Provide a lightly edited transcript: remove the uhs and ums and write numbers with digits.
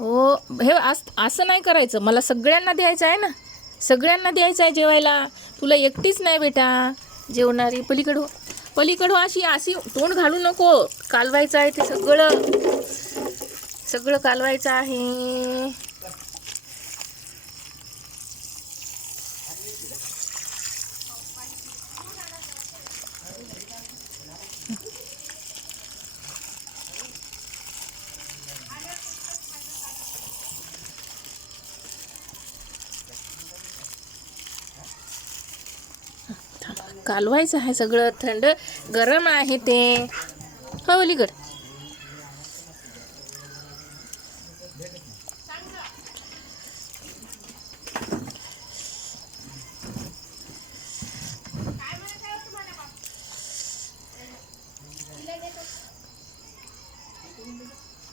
हो, हे असं नाही करायचं. मला सगळ्यांना द्यायचं आहे ना, सगळ्यांना द्यायचं आहे जेवायला. तुला एकटीच नाही बेटा जेवणारी. पलीकडं हो, पलीकडं हो. अशी अशी तोंड घालू नको. कालवायचं आहे ते सगळं, सगळं कालवायचं आहे. कालवायचं आहे सगळं. थंड गरम आहे ते. हो अलीकड